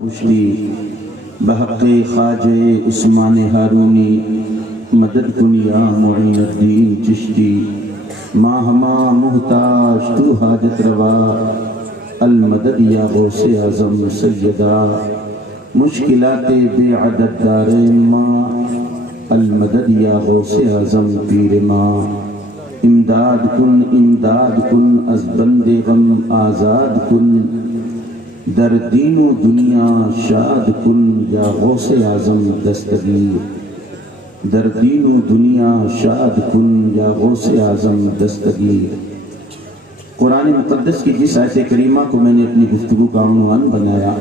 خوشلی بحق خواجہ عثمان ہارونی مدد کن یا معین الدین چشتی ماہما محتاج تو حاجت روا المدد یا غوث اعظم سیدہ مشکلات بے عدد دارین ماں المدد یا غوث اعظم پیر ماں امداد کن از بند غم آزاد کن در دین و دنیا شاد کن یا غوث اعظم دستگیر در دین و دنیا شاد کن یا غوث اعظم دستگیر۔ قرآن مقدس کی جس آیت کریمہ کو میں نے اپنی گفتگو کا عنوان بنایا،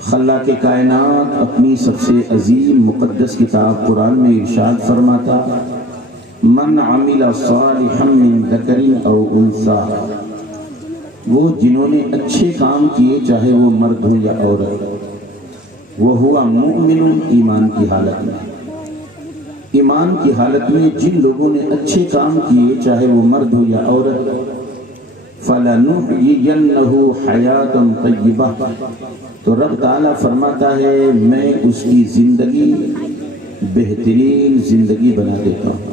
خلاق کائنات اپنی سب سے عظیم مقدس کتاب قرآن میں ارشاد فرماتا، من عمل صالحا من ذکر او انثی، وہ جنہوں نے اچھے کام کیے چاہے وہ مرد ہو یا عورت، وہ ہوا مؤمن، ایمان کی حالت میں، ایمان کی حالت میں جن لوگوں نے اچھے کام کیے چاہے وہ مرد ہو یا عورت، فَلَنُحْيِيَنَّهُ حَيَاةً طَيِّبَةً، تو رب تعالیٰ فرماتا ہے میں اس کی زندگی بہترین زندگی بنا دیتا ہوں۔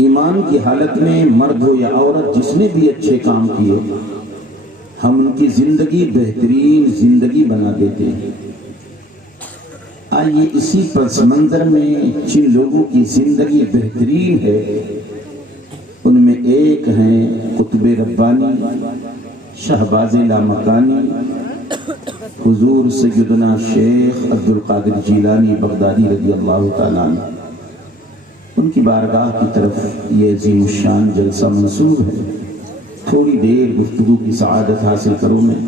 ایمان کی حالت میں مرد ہو یا عورت جس نے بھی اچھے کام کیے ہم ان کی زندگی بہترین زندگی بنا دیتے ہیں۔ آئیے اسی پس منظر میں جن لوگوں کی زندگی بہترین ہے ان میں ایک ہیں قطب ربانی شہباز لامکانی حضور سیدنا شیخ عبدالقادر جیلانی بغدادی رضی اللہ تعالیٰ عنہ۔ ان کی بارگاہ کی طرف یہ عظیم الشان جلسہ منسوب ہے، تھوڑی دیر گفتگو کی سعادت حاصل کروں میں۔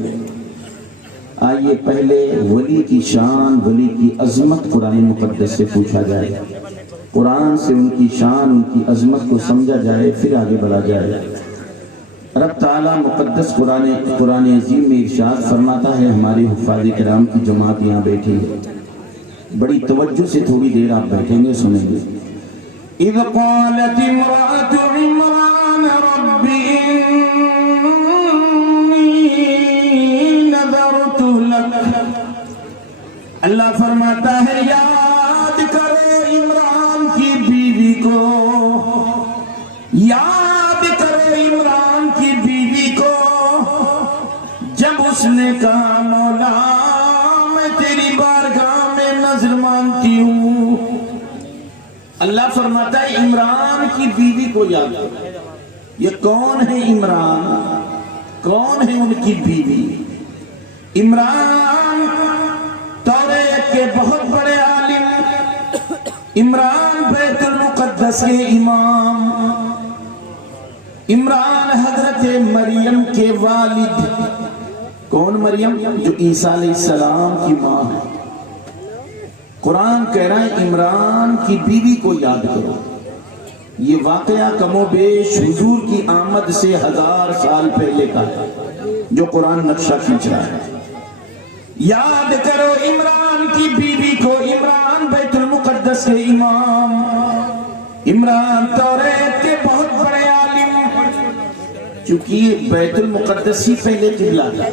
آئیے پہلے ولی کی شان، ولی کی عظمت قرآن مقدس سے پوچھا جائے، قرآن سے ان کی شان، ان کی عظمت کو سمجھا جائے، پھر آگے بڑھا جائے۔ رب تعالیٰ مقدس قرآن عظیم میں ارشاد فرماتا ہے، ہمارے حفاظ کرام کی جماعت یہاں بیٹھی ہے، بڑی توجہ سے تھوڑی دیر آپ بیٹھیں گے، سنیں گے۔ اِذْ قَالَتِ امْرَأَتُ عِمْرَانَ رَبِّ إِنِّي نَذَرْتُ لَكَ، اللہ فرماتا ہے یاد کرو عمران کی بیوی کو، یاد کرو عمران کی بیوی کو جب اس نے کہا مولا میں تیری بارگاہ میں نظر مانتی ہوں۔ اللہ فرماتا ہے عمران کی بیوی کو یاد کرو۔ یہ کون ہے عمران؟ کون ہے ان کی بیوی؟ عمران توریت کے بہت بڑے عالم، عمران بیت المقدس کے امام، عمران حضرت مریم کے والد۔ کون مریم؟ جو عیسیٰ علیہ السلام کی ماں ہے۔ قرآن کہہ رہا ہے عمران کی بیوی کو یاد کرو۔ یہ واقعہ کم و بیش حضور کی آمد سے 1000 سال پہلے کا ہے جو قرآن نقشہ کھینچ رہا ہے۔ یاد کرو عمران کی بیوی کو، عمران بیت المقدس کے امام، عمران توریت کے بہت بڑے عالم، چونکہ بیت المقدس ہی پہلے قبلہ تھا۔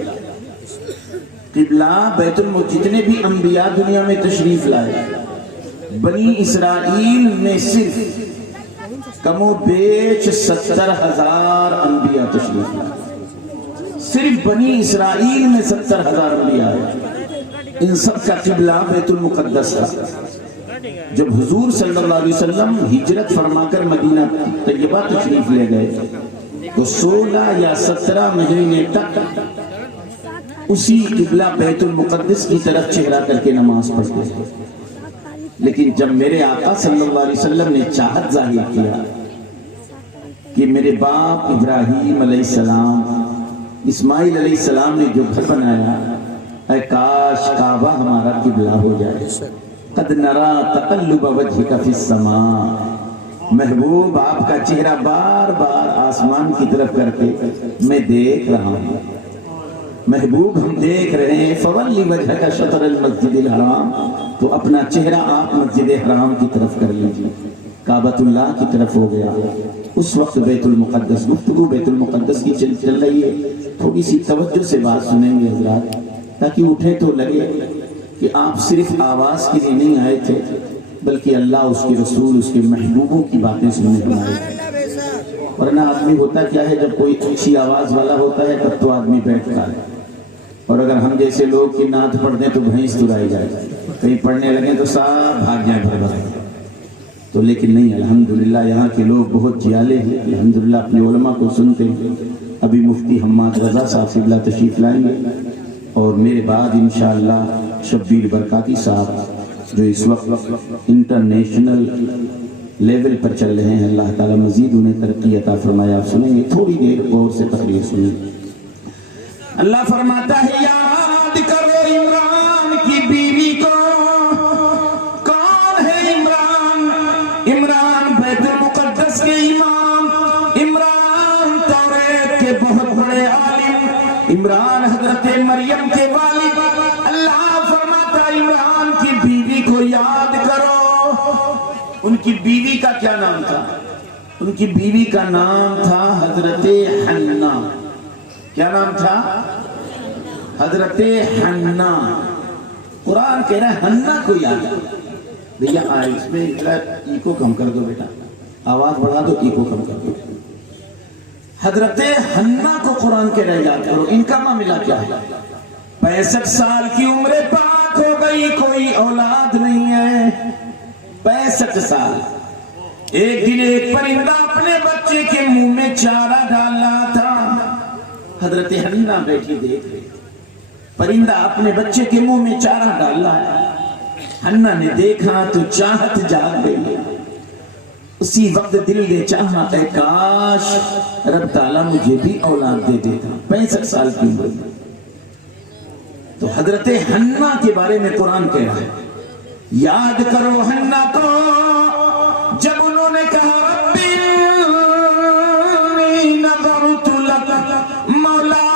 قبلہ بیت جتنے بھی انبیاء دنیا میں تشریف لائے، بنی اسرائیل میں صرف کم و بیش 70,000 انبیاء تشریف لائے، صرف بنی اسرائیل میں 70,000 انبیاء ہیں۔ ان سب کا قبلہ بیت المقدس تھا۔ جب حضور صلی اللہ علیہ وسلم ہجرت فرما کر مدینہ طیبہ تشریف لے گئے تو 16 یا 17 مہینے تک اسی قبلہ بیت المقدس کی طرف چہرہ کر کے نماز پڑھتے ہیں۔ لیکن جب میرے آقا صلی اللہ علیہ وسلم نے چاہت ظاہر کیا کہ میرے باپ ابراہیم علیہ السلام، اسماعیل علیہ السلام نے جو گھر بنایا، اے کاش کعبہ ہمارا قبلہ ہو جائے۔ قد نرا تقلب وجہک فی السماء، محبوب آپ کا چہرہ بار بار آسمان کی طرف کر کے میں دیکھ رہا ہوں، محبوب ہم دیکھ رہے ہیں۔ فولی وجہک شطر المسجد الحرام، تو اپنا چہرہ آپ مسجد حرام کی طرف کر لیجیے، کعبۃ اللہ کی طرف ہو گیا۔ اس وقت بیت المقدس، گفتگو بیت المقدس کی چل رہی ہے، تھوڑی سی توجہ سے بات سنیں گے حضرات۔ تاکہ اٹھے تو لگے کہ آپ صرف آواز کے لیے نہیں آئے تھے بلکہ اللہ، اس کے رسول، اس کے محبوبوں کی باتیں سننے کو آئے تھے۔ ورنہ آدمی ہوتا کیا ہے، جب کوئی اچھی آواز والا ہوتا ہے تب تو آدمی بیٹھتا ہے، اور اگر ہم جیسے لوگ کی نعت پڑھ دیں تو بھینس ترائی جائے، کہیں پڑھنے لگیں تو سب بھاگ جائیں بھر بھر۔ تو لیکن نہیں، الحمدللہ یہاں کے لوگ بہت جیالے ہیں، الحمدللہ اپنے علماء کو سنتے ہیں۔ ابھی مفتی حماد رضا صاحب قبلہ تشریف لائیں گے، اور میرے بعد انشاءاللہ شبیر برکاتی صاحب جو اس وقت انٹرنیشنل لیول پر چل رہے ہیں، اللہ تعالیٰ مزید انہیں ترقی عطا فرمائے۔ آپ سنیں گے، تھوڑی دیر غور سے تقریر سنیں۔ اللہ فرماتا ہے یاد کرو عمران کی بیوی کو۔ کون ہے عمران؟ عمران بیت المقدس کے امام، عمران توریت کے بہت بڑے عالم، عمران حضرت مریم کے والد۔ اللہ فرماتا ہے عمران کی بیوی کو یاد کرو۔ ان کی بیوی کا کیا نام تھا؟ ان کی بیوی کا نام تھا حضرت حنہ۔ کیا نام تھا؟ حضرت حنہ۔ قرآن کہہ رہا ہے حنہ کو یاد کرو۔ بھیا اس میں ایکو کم کر دو بیٹا، آواز بڑھا دو، ایکو کم کر دو۔ حضرت حنہ کو قرآن کہہ رہا ہے یاد کرو۔ ان کا معاملہ کیا ہے؟ 65 سال کی عمر پاک ہو گئی، کوئی اولاد نہیں ہے۔ 65 سال۔ ایک دن ایک پرندہ اپنے بچے کے منہ میں چارہ ڈال رہا تھا۔ حضرت حنہ بیٹھی دیکھ رہی، پرندہ اپنے بچے کے منہ میں چارہ ڈال رہا ہے۔ حنہ نے دیکھا تو چاہت جاگ گئی۔ اسی وقت دل نے چاہا اے کاش رب تعالیٰ مجھے بھی اولاد دے دیتا۔ 65 سال کی عمر میں۔ تو حضرت حنہ کے بارے میں قرآن کہہ رہا ہے یاد کرو حنہ کو، جب انہوں نے کہا ربی انی نذرت لک، مولا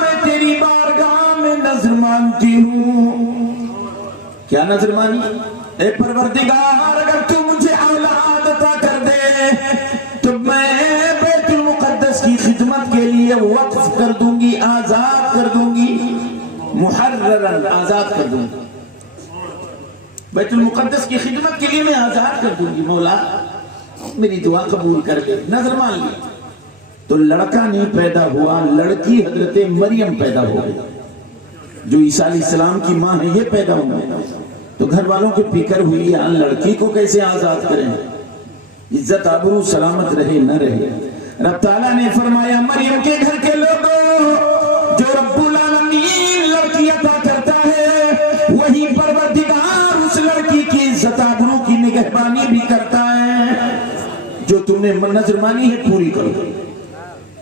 میں تیری بارگاہ میں نذر مانتی ہوں۔ کیا نذر مانی؟ اے پروردگار اگر تو مجھے اولاد عطا کر دے تو میں بیت المقدس کی خدمت کے لیے وقف کر دوں گی، آزاد کر دوں گی، محررن آزاد کر دوں گی، بیت المقدس کی خدمت کے لیے میں آزاد کر دوں گی، مولا میری دعا قبول کر لے۔ نظر مان لی تو لڑکا نہیں پیدا ہوا، لڑکی حضرت مریم پیدا ہو گئی جو عیسیٰ علیہ السلام کی ماں ہے، یہ پیدا ہو گئی۔ تو گھر والوں کی فکر ہوئی یہاں لڑکی کو کیسے آزاد کریں، عزت آبرو سلامت رہے نہ رہے۔ رب تعالیٰ نے فرمایا مریم کے گھر کے لوگوں، جو رب العالمین لڑکی عطا کرتا ہے وہی پروردگار اس لڑکی کی عزت آبرو کی نگہبانی بھی کرتا ہے۔ جو تم نے نذر مانی ہے پوری کرو۔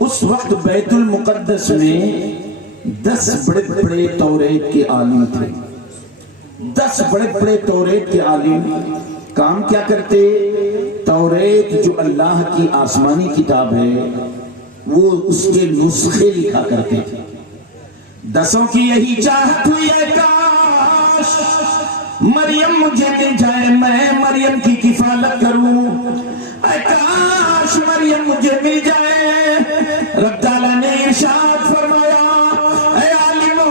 اس وقت بیت المقدس میں 10 بڑے بڑے توریت کے عالم تھے۔ 10 بڑے بڑے توریت کے عالم کام کیا کرتے؟ توریت جو اللہ کی آسمانی کتاب ہے وہ اس کے نسخے لکھا کرتے تھے۔ 10 کی یہی چاہت ہوئی ہے کاش مریم مجھے مل جائے، میں مریم کی کفالت کروں، اے کاش مریم مجھے مل جائے۔ رب تعالیٰ نے ارشاد فرمایا اے عالمو،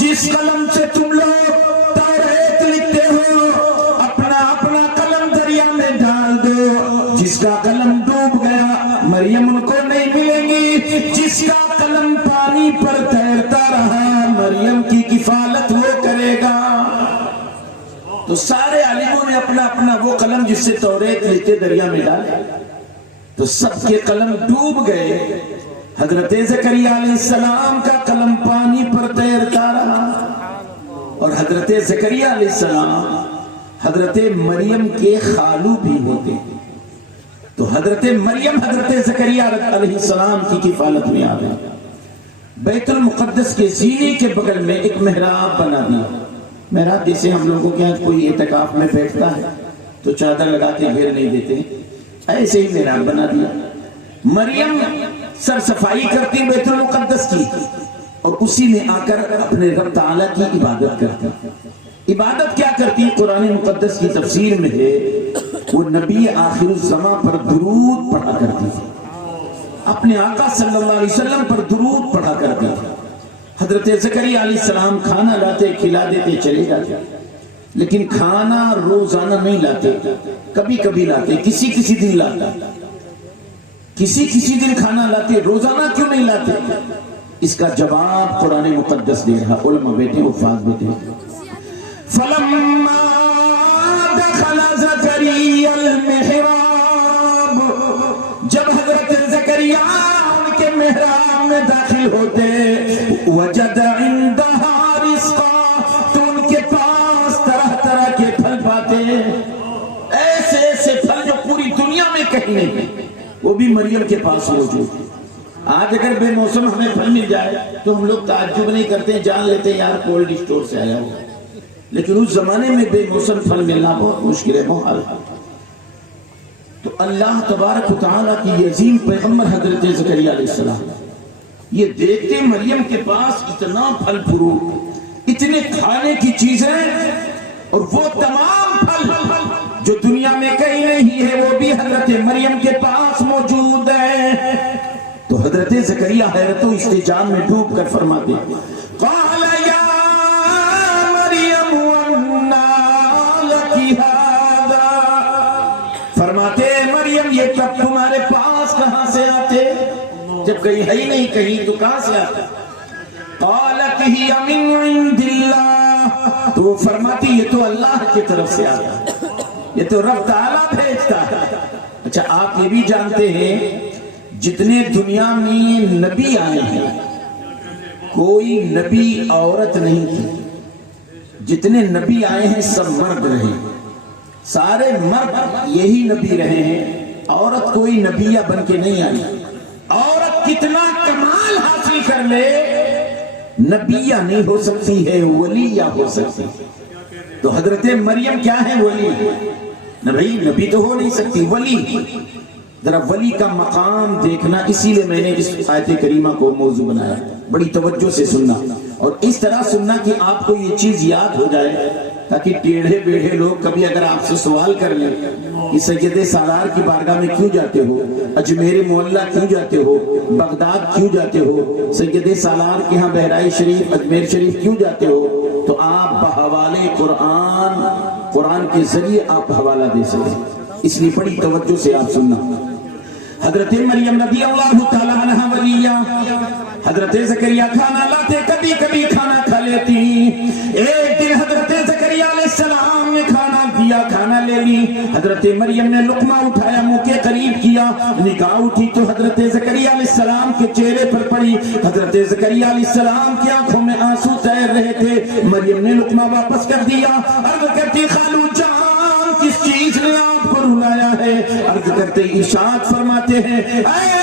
جس قلم سے تم لوگ توریت لکھتے ہو اپنا اپنا قلم دریا میں ڈال دو۔ جس کا قلم ڈوب گیا مریم ان کو نہیں ملیں گی، جس کا قلم پانی پر تیرتا رہا مریم کی کفالت وہ کرے گا۔ تو سارے عالموں نے اپنا اپنا وہ قلم جس سے توریت لکھتے دریا میں ڈالے، تو سب کے قلم ڈوب گئے۔ حضرت زکریا علیہ السلام کا قلم پانی پر تیرتا رہا، اور حضرت زکریا علیہ السلام حضرت مریم کے خالو بھی ہوتے، تو حضرت مریم حضرت زکریا علیہ السلام کی کفالت میں آ گئی۔ بیت المقدس کے زینے کے بغل میں ایک محراب بنا دیا۔ محراب جیسے ہم لوگوں کے یہاں کوئی اعتکاف میں بیٹھتا ہے تو چادر لگا کے گھیر نہیں دیتے، ایسے ہی محراب بنا دیا۔ مریم سر صفائی کرتی بیت المقدس کی، اور اسی میں آ کر اپنے رب تعالیٰ کی عبادت کرتی۔ عبادت کیا کرتی؟ قرآن مقدس کی تفسیر میں ہے وہ نبی آخر الزماں پر درود پڑھا کرتی تھی، اپنے آقا صلی اللہ علیہ وسلم پر درود پڑھا کرتی تھی۔ حضرت زکریا علیہ السلام کھانا لاتے، کھلا دیتے، چلے جاتے، لیکن کھانا روزانہ نہیں لاتے، کبھی کبھی لاتے، کسی کسی دن لاتے، کسی کسی دن کھانا لاتے، روزانہ کیوں نہیں لاتے؟ اس کا جواب قرآن مقدس دے رہا، علماء بیٹھے، حفاظ بیٹھے۔ فَلَمَّا دَخَلَ زَكَرِيَّا الْمِحْرَابَ، جب حضرت زکریا ان کے محراب میں داخل ہوتے، وَجَدَ عِندَهَا رِزْقًا، تو ان کے پاس طرح طرح کے پھل پاتے، ایسے ایسے پھل جو پوری دنیا میں کہیں نہیں، وہ بھی مریم کے پاس موجود ہے۔ آج اگر بے موسم ہمیں پھل مل جائے تو ہم لوگ تعجب نہیں کرتے، جان لیتے یار کولڈ اسٹور سے آیا ہوا، لیکن اس زمانے میں بے موسم پھل ملنا بہت مشکل ہے، محال۔ تو اللہ تبارک و تعالیٰ کی عظیم پیغمبر حضرت زکریا علیہ السلام یہ دیکھتے مریم کے پاس اتنا پھل فروٹ، اتنے کھانے کی چیزیں، اور وہ تمام پھل جو دنیا میں کہیں نہیں ہے وہ بھی حضرت مریم کے پاس موجود ہے۔ تو حضرت زکریا حیرت و استعجاب میں ڈوب کر فرماتے، قال یا مریم انا لکی ھذا، فرماتے مریم یہ کب تمہارے پاس کہاں سے آتے؟ جب کہیں ہے ہی نہیں کہیں تو کہاں سے آتے؟ قالت ہی من عند اللہ، تو وہ فرماتی یہ تو اللہ کی طرف سے آتا، یہ تو رب تعالیٰ بھیجتا ہے۔ اچھا آپ یہ بھی جانتے ہیں جتنے دنیا میں نبی آئے ہیں کوئی نبی عورت نہیں تھی، جتنے نبی آئے ہیں سب مرد رہے، سارے مرد یہی نبی رہے ہیں، عورت کوئی نبیہ بن کے نہیں آئی۔ عورت کتنا کمال حاصل کر لے نبیہ نہیں ہو سکتی ہے، ولیہ ہو سکتی ہے۔ تو حضرت مریم کیا ہے؟ ولی نبی تو ہو نہیں سکتی، ولی۔ ذرا ولی کا مقام دیکھنا، اسی لیے میں نے اس آیت کریمہ کو موضوع بنایا، بڑی توجہ سے سننا اور اس طرح سننا کہ آپ کو یہ چیز یاد ہو جائے، تاکہ ٹیڑھے بیڑھے لوگ کبھی اگر آپ سے سوال کر لیں کہ سید سالار کی بارگاہ میں کیوں جاتے ہو، اجمیر معلیٰ کیوں جاتے ہو، بغداد کیوں جاتے ہو، سید سالار کے ہاں بہرائچ شریف، اجمیر شریف کیوں جاتے ہو، تو آپ بحوالے قرآن کے ذریعے آپ حوالہ دے سکیں۔ اس لیے بڑی توجہ سے آپ سننا۔ حضرت مریم رضی اللہ تعالیٰ عنہ ولیہ، حضرت زکریا کھانا لاتے، کبھی کبھی کھانا کھا لیتی۔ ایک دن حضرت زکریا علیہ السلام نے کھانا دیا، کھانا لے لی، حضرت مریم نے لقمہ اٹھایا، منہ کے قریب کیا، نگاہ اٹھی تو حضرت زکریا علیہ السلام کے چہرے پر پڑی۔ حضرت زکریا علیہ السلام کی آنکھوں میں آنسو تیر رہے تھے۔ مریم نے لقمہ واپس کر دیا، عرض کرتی خالو جان کس چیز نے آپ کو رلایا ہے؟ عرض کرتے ارشاد فرماتے ہیں اے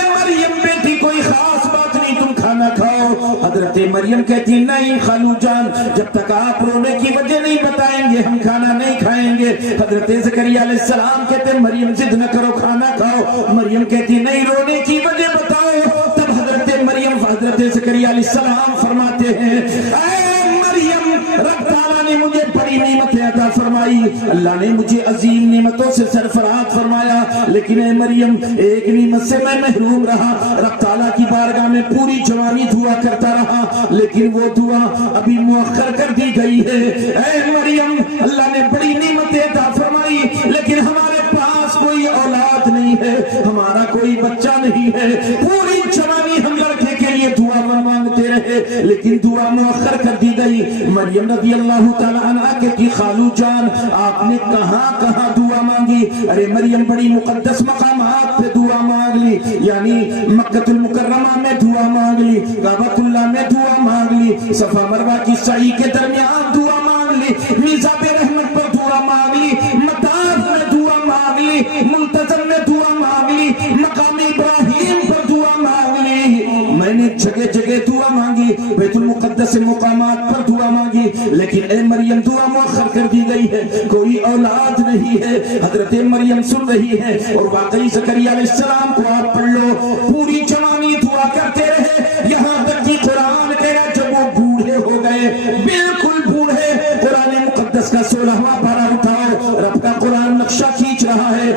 مریم بیٹی کوئی خاص بات نہیں، تم کھانا کھاؤ۔ حضرت مریم کہتی نہیں خالو جان، جب تک آپ رونے کی وجہ نہیں بتائیں گے ہم کھانا نہیں کھائیں گے۔ حضرت زکریا علیہ السلام کہتے مریم ضد نہ کرو، کھانا کھاؤ۔ مریم کہتی نہیں رونے کی وجہ بتاؤ۔ تب حضرت زکریا علیہ السلام فرماتے ہیں اے مریم رب تعالیٰ نے مجھے بڑی نعمتیں عطا فرمائی، اللہ نے مجھے عظیم نعمتوں سے سرفراز فرمایا، لیکن اے مریم ایک نعمت سے میں محروم رہا۔ رب تعالیٰ کی بارگاہ میں پوری جوانی دعا کرتا رہا، لیکن وہ دعا ابھی مؤخر کر دی گئی ہے۔ اے مریم اللہ نے بڑی نعمتیں عطا فرمائی، لیکن ہمارے پاس کوئی اولاد نہیں ہے، ہمارا کوئی بچہ نہیں ہے۔ پوری جوانی ہم لڑکے کے لیے دعا مانگتے رہے، لیکن دعا مؤخر کر دی گئی۔ مریم رضی اللہ تعالیٰ عنہ کہتی خالو جان آپ نے کہاں کہاں دعا مانگی؟ ارے مریم بڑی مقدس مقامات پہ دعا مانگ لی، یعنی مکہ المکرمہ میں دعا مانگ لی، کعبۃ اللہ میں دعا مانگ لی، صفا مروہ کی سعی کے درمیان دعا مانگ لی، میزاب رحمت پر دعا مانگ لی، مطاف میں دعا مانگ لی، ملتزم میں دعا مانگ لی، مقام ابراہیم پر دعا مانگ لی۔ میں نے جگہ جگہ دعا مانگی، بیت المقدس مقامات پر دعا مانگی، لیکن اے مریم دعا مؤخر کر دی گئی ہے، کوئی اولاد نہیں ہے۔ حضرت مریم سن رہی ہے، اور واقعی زکریا علیہ السلام کو آپ پڑھ لو، پوری جوانی دعا کرتے رہے، یہاں تک کہ قرآن کہہ رہا جب وہ بوڑھے ہو گئے، بالکل بوڑھے، قرآن مقدس کا 16واں پارہ اٹھاؤ، رب کا قرآن نقشہ کھینچ رہا ہے،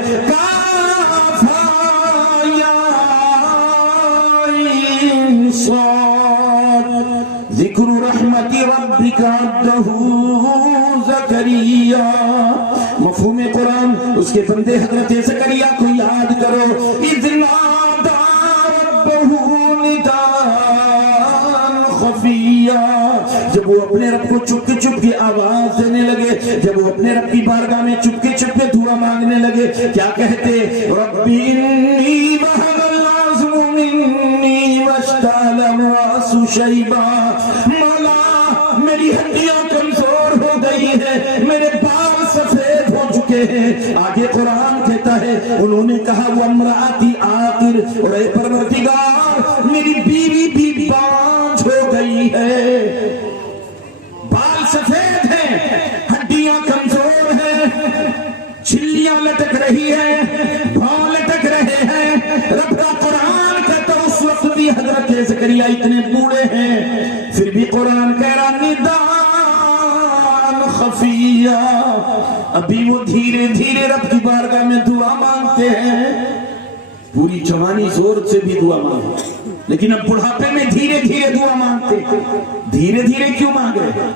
ذکر ربك عبده زكريا. مفہوم قرآن اس کے بندے حضرت زکریا کو یاد کرو. اذ نادى ربه نداء خفيا. جب وہ اپنے رب کو چپ کے آواز دینے لگے, جب وہ اپنے رب کی بارگاہ میں چپ کے دعا مانگنے لگے, کیا کہتے؟ ربی انی وہن العظم منی واشتعل الرأس شیبا. مولا میری ہڈیاں کمزور ہو گئی ہیں, میرے بال سفید ہو چکے ہیں. آگے قرآن کہتا ہے انہوں نے کہا وامرأتی عاقر, اور اے پروردگار میری بیوی بھی بانجھ ہو گئی ہے. بال سفید ہیں, ہڈیاں کمزور ہیں, چھلیاں لٹک رہی ہیں, بھاؤں لٹک رہے ہیں. رب کا قرآن کہتا اس وقت بھی حضرت زکریا اتنے بوڑھے ہیں, پھر بھی قرآن کہہ رہا نداء خفیہ. ابھی وہ دھیرے دھیرے رب کی بارگاہ میں دعا مانگتے ہیں. پوری جوانی زور سے بھی دعا مانگتے, لیکن اب بڑھاپے میں دھیرے دھیرے دعا مانگتے. دھیرے دھیرے کیوں مانگ رہے؟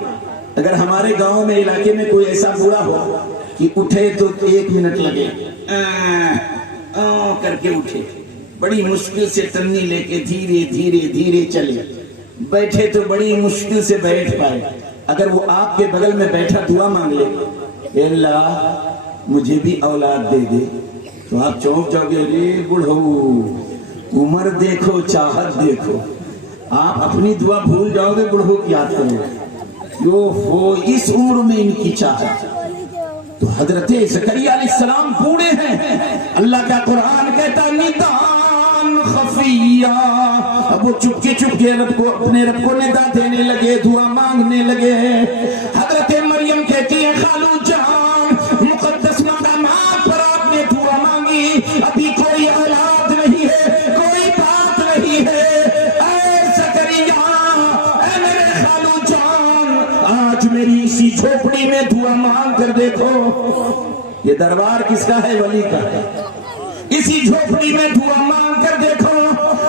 اگر ہمارے گاؤں میں علاقے میں کوئی ایسا بوڑھا ہو کہ اٹھے تو 1 منٹ لگے کر کے اٹھے, بڑی مشکل سے تنی لے کے دھیرے دھیرے چلے, بیٹھے تو بڑی مشکل سے بیٹھ پائے. اگر وہ آپ کے بغل میں بیٹھا دعا مانگ لے اے اللہ مجھے بھی اولاد دے دے, تو آپ چونک جاؤ گے ارے بوڑھو عمر دیکھو چاہت دیکھو. آپ اپنی دعا بھول جاؤ گے, بوڑھو کی یاد کرو وہ اس عمر میں ان کی چاہت. تو حضرت زکریا علیہ السلام بوڑھے ہیں. اللہ کا قرآن کہتا نداء خفیہ. اب وہ چپ کے رب کو اپنے رب کو ندا دینے لگے, دعا مانگنے لگے. حضرت مریم کہتی ہے خالو جان مقدس مقامات پر آپ نے دعا مانگی, ابھی کوئی اولاد نہیں ہے, کوئی بات نہیں ہے. اے زکریا اے میرے خالو جان, آج میری اسی جھوپڑی میں دعا مانگ کر دیکھو. یہ دربار کس کا ہے؟ ولی کا ہے. اسی جھوپڑی میں دعا مانگ کر دیکھو.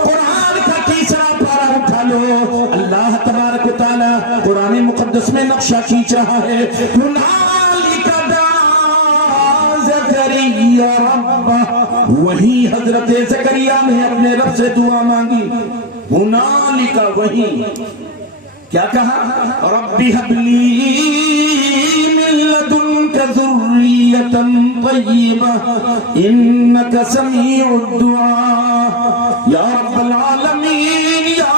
قرآن کا تیسرا پارہ اٹھا لو. اللہ تبارک و تعالی قرآن مقدس میں نقشہ کھینچ رہا ہے. ہنالک دعا زکریا ربہ, وہی حضرت زکریا نے اپنے رب سے دعا مانگی. ہنالک, وہی کیا کہا؟ ربی حب لی من لدنک ذریۃ طیبہ انک سمیع الدعاء یا رب العالمین یا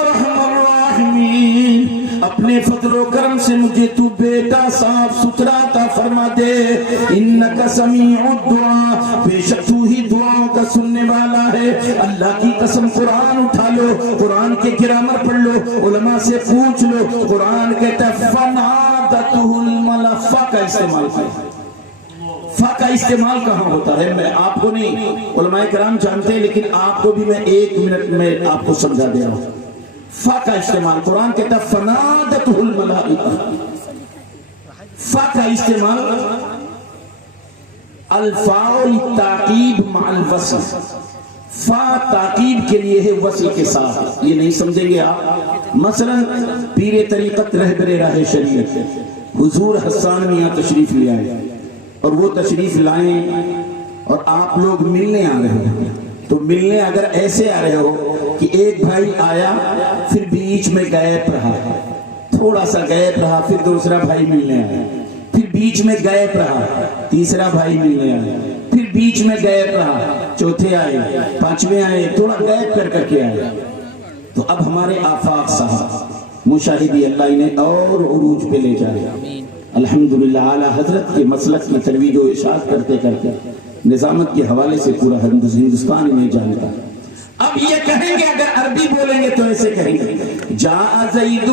رحم الراحمین. اپنے فضل و کرم سے مجھے تو بیٹا صاف ستھرا عطا فرما دے. انک سمیع الدعاء, بے شک تو ہی دعاؤں کا سننے والا ہے. اللہ کی قسم قرآن اٹھا لو, قرآن کے گرامر پڑھ لو, علماء سے پوچھ لو. قرآن کہتا ہے فنادتہ الملائکہ. فا کا استعمال کریں. فا کا استعمال کہاں ہوتا ہے میں آپ کو نہیں, علماء کرام جانتے ہیں, لیکن آپ کو بھی میں 1 منٹ میں آپ کو سمجھا دے رہا ہوں. فا کا استعمال قرآن کہتا ہے فنادتہ الملائکہ. فا کا استعمال الفاء للتعقیب مع الوصل. فا تاکید کے لیے ہے وصل کے ساتھ. یہ نہیں سمجھیں گے آپ. مثلا پیر طریقت رہبر راہ شریعت حضور حسان میاں تشریف لے آئے, اور وہ تشریف لائیں اور آپ لوگ ملنے آ رہے ہیں. تو ملنے اگر ایسے آ رہے ہو کہ ایک بھائی آیا پھر بیچ میں گیپ رہا, تھوڑا سا گیپ رہا, پھر دوسرا بھائی ملنے آیا, پھر بیچ میں گیپ رہا, تیسرا بھائی ملنے آیا, پھر بیچ میں گیپ رہا, چوتھے آئے, پانچویں آئے, تھوڑا گیپ کر کے آئے. تو اب ہمارے آفاق صاحب مشاہدی اللہ انہیں اور عروج پہ لے جائے. الحمدللہ اعلیٰ حضرت کے مسلک کی ترویج و ارشاد کرتے کرتے نظامت کے حوالے سے پورا ہندوستان انہیں جانتا. اب یہ کہیں گے, اگر عربی بولیں گے تو ایسے کہیں گے جاء زید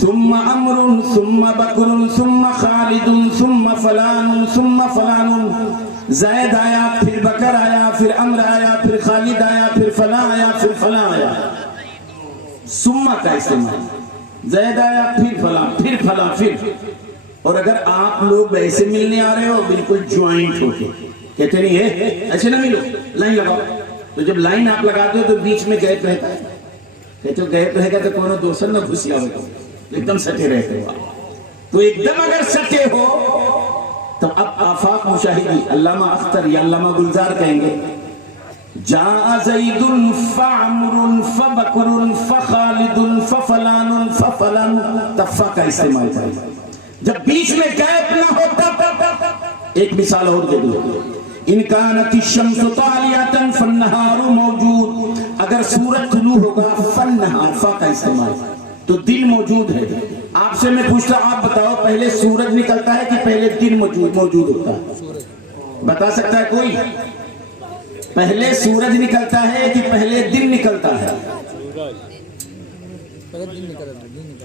ثم عمر ثم بکر ثم خالد ثم فلان ثم فلان. زید آیا, پھر بکر آیا, پھر عمر آیا, پھر خالد آیا, پھر فلاں آیا, پھر فلاں آیا. ثم کا استعمال, زید آیا, پھر فلاں, پھر فلاں, پھر. اور اگر آپ لوگ ایسے ملنے آ رہے ہو بالکل جوائنٹ ہو کے, کہتے نہیں ہے ایسے نہ ملو, لائن لگاؤ. تو جب لائن آپ لگاتے ہو تو بیچ میں گیپ رہتا ہے, کہتے ہو گیپ رہے گا تو کونوں دوسر نہ گھسیا ہوگا. ایک دم سٹے رہتے ہو. تو ایک دم اگر سٹے ہو تو اب آفاق مشاہدی علامہ اختر یا علامہ گلزار کہیں گے جاء زید فعمر فبکر فخالد ففلان ففلان. تفا کا استعمال کریں جب بیچ میں گیپ نہ ہوتا. ایک مثال اور دے دوں ان کانت الشمس طالیہ فالنہار موجود. اگر سورج طلوع ہوگا فالنہار فا کا استعمال تو دن موجود ہے. آپ سے میں پوچھتا ہوں آپ بتاؤ پہلے سورج نکلتا ہے کہ پہلے دن موجود ہوتا ہے؟ بتا سکتا ہے کوئی؟ پہلے سورج نکلتا ہے کہ پہلے دن نکلتا ہے؟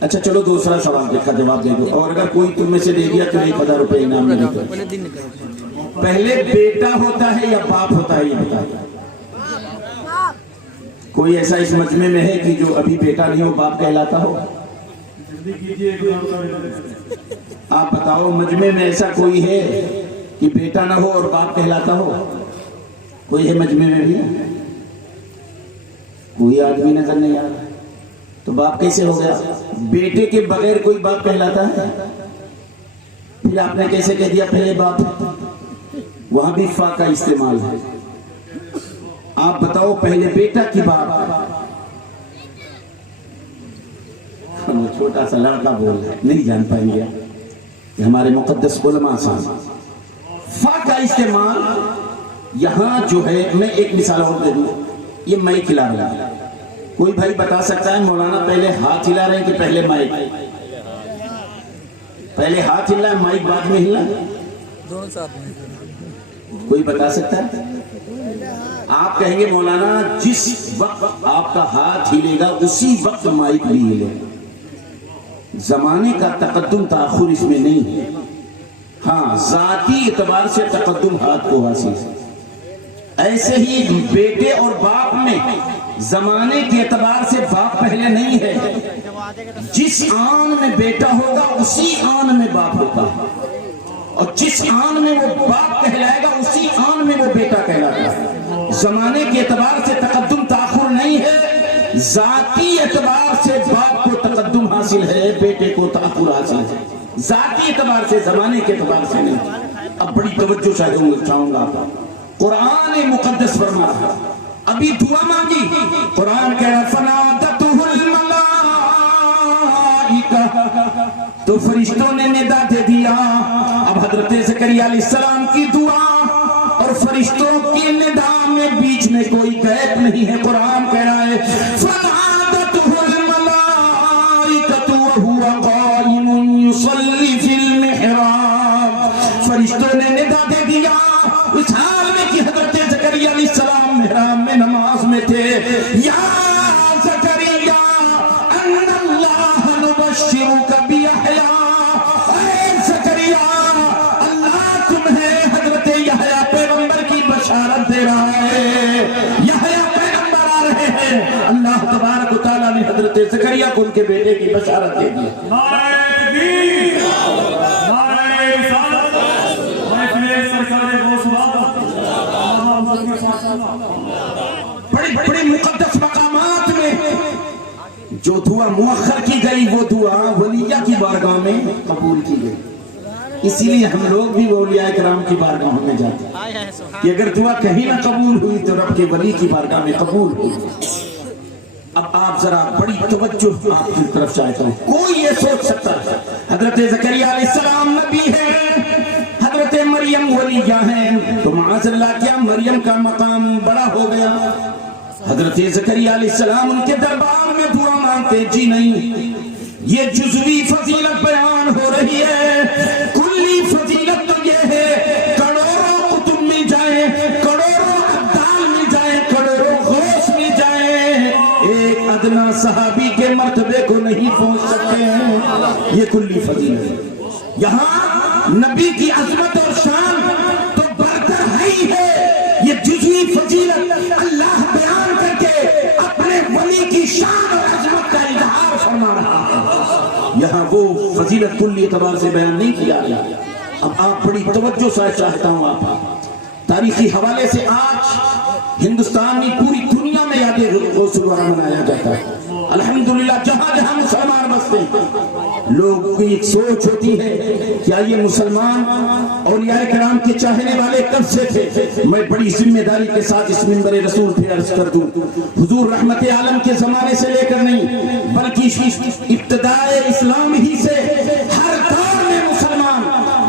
اچھا چلو دوسرا سوال دیکھا جواب دے دو. اور اگر کوئی تم میں سے دے دیا تو 1000 روپے انعام میں دیتا. پہلے بیٹا ہوتا ہے یا باپ ہوتا ہے یہ بتا. کوئی ایسا اس مجمع میں ہے کہ جو ابھی بیٹا نہیں ہو باپ کہلاتا ہو؟ آپ بتاؤ مجمع میں ایسا کوئی ہے کہ بیٹا نہ ہو اور باپ کہلاتا ہو؟ کوئی ہے مجمع میں بھی؟ کوئی آدمی نظر نہیں آ رہا. تو باپ کیسے ہو گیا؟ بیٹے کے بغیر کوئی باپ کہلاتا ہے؟ پھر آپ نے کیسے کہہ دیا پہلے باپ؟ وہاں بھی فا کا استعمال ہے. آپ بتاؤ پہلے بیٹا کی بات. چھوٹا سا لڑکا بول رہا ہے نہیں جان پائیں گے کہ ہمارے مقدس علماء صاحب فا کا استعمال یہاں جو ہے. میں ایک مثال اور دے دوں. یہ مائک ہلا رہا ہے. کوئی بھائی بتا سکتا ہے مولانا پہلے ہاتھ ہلا رہے ہیں کہ پہلے مائک؟ پہلے ہاتھ ہلا ہے مائک بعد میں ہلا؟ دونوں ساتھ میں. کوئی بتا سکتا ہے؟ آپ کہیں گے مولانا جس وقت آپ کا ہاتھ ہلے گا اسی وقت مائک بھی ہلے گا. زمانے کا تقدم تاخر اس میں نہیں ہے. ہاں ذاتی اعتبار سے تقدم ہاتھ کو حاصل ہے. ایسے ہی بیٹے اور باپ میں زمانے کے اعتبار سے باپ پہلے نہیں ہے. جس آن میں بیٹا ہوگا اسی آن میں باپ ہوگا اور جس آن میں وہ باپ کہلائے گا اسی آن میں وہ بیٹا کہلاتا ہے. زمانے کے اعتبار سے تقدم تاخر نہیں ہے. ذاتی اعتبار سے باپ کو تقدم حاصل ہے بیٹے کو تاخر حاصل ہے. ذاتی اعتبار سے زمانے کے اعتبار سے نہیں. اب بڑی توجہ چاہوں گا. قرآن مقدس فرما رہا ابھی دعا مانگی. قرآن کہہ رہا فنادتہ الملائکہ تو فرشتوں نے ندا دے دیا. اب حضرت زکریا علیہ السلام کی دعا اور فرشتوں کی ندا میں بیچ میں کوئی گیپ نہیں ہے. قرآن کہہ رہا ہے فنادتہ الملائکہ وہو قائم یصلی فی المحراب. فرشتوں نے ندا دے دیا اس حال میں کہ حضرت زکریا علیہ السلام محراب میں نماز میں تھے. یا زکریا ان اللہ نبشرک بیحییٰ. اے زکریا اللہ تمہیں حضرت یحییٰ پیغمبر کی بشارت دے رہا ہے. یحییٰ پیغمبر آ رہے ہیں. اللہ تبارک و تعالیٰ نے حضرت زکریا کو ان کے بیٹے کی بشارت دے دی. بڑی مقدس مقامات میں جو دعا مؤخر کی گئی وہ دعا ولیہ کی بارگاہ میں قبول کی گئی. اسی لیے ہم لوگ بھی اولیاء کرام کی بارگاہ میں جاتے ہیں کہ اگر دعا کہیں نہ قبول ہوئی تو رب کے ولی کی بارگاہ میں قبول ہوئی. اب آپ ذرا بڑی توجہ آپ کی طرف چاہتا ہوں. کوئی یہ سوچ سکتا ہے حضرت زکریا علیہ السلام نبی ہے حضرت مریم ولیہ ہیں تو معاذ اللہ کیا مریم کا مقام بڑا ہو گیا؟ حضرت زکریا علیہ السلام ان کے دربار میں دعا مانگتے؟ جی نہیں. یہ جزوی فضیلت بیان ہو رہی ہے. کلی فضیلت تو یہ ہے کروڑوں قطب مل جائیں, کروڑوں ابدال مل جائیں, کروڑوں غوث مل جائیں, ایک ادنا صحابی کے مرتبے کو نہیں پہنچ سکتے ہیں. یہ کلی فضیلت ہے. یہاں نبی کی عظمت اور شان تو برتر ہے ہی ہے. یہ جزوی فضیلت اللہ بیان کر کے اپنے ولی کی شان اور عظمت کا اظہار فرما رہا ہے. یہاں وہ فضیلت کلی اعتبار سے بیان نہیں کیا گیا. اب آپ بڑی توجہ سے چاہتا ہوں آپ تاریخی حوالے سے آج ہندوستان کی پوری دنیا میں یاد غوث الورا منایا جاتا ہے. الحمدللہ جہاں جہاں مسلمان بستے ہیں لوگوں کی ایک سوچ ہوتی ہے کیا یہ مسلمان اولیاء کرام کے چاہنے والے کب سے تھے؟ میں بڑی ذمہ داری کے ساتھ اس منبر رسول پہ عرض کر دوں، حضور رحمت عالم کے زمانے سے لے کر نہیں بلکہ ابتدائے اسلام ہی سے ہر دور میں مسلمان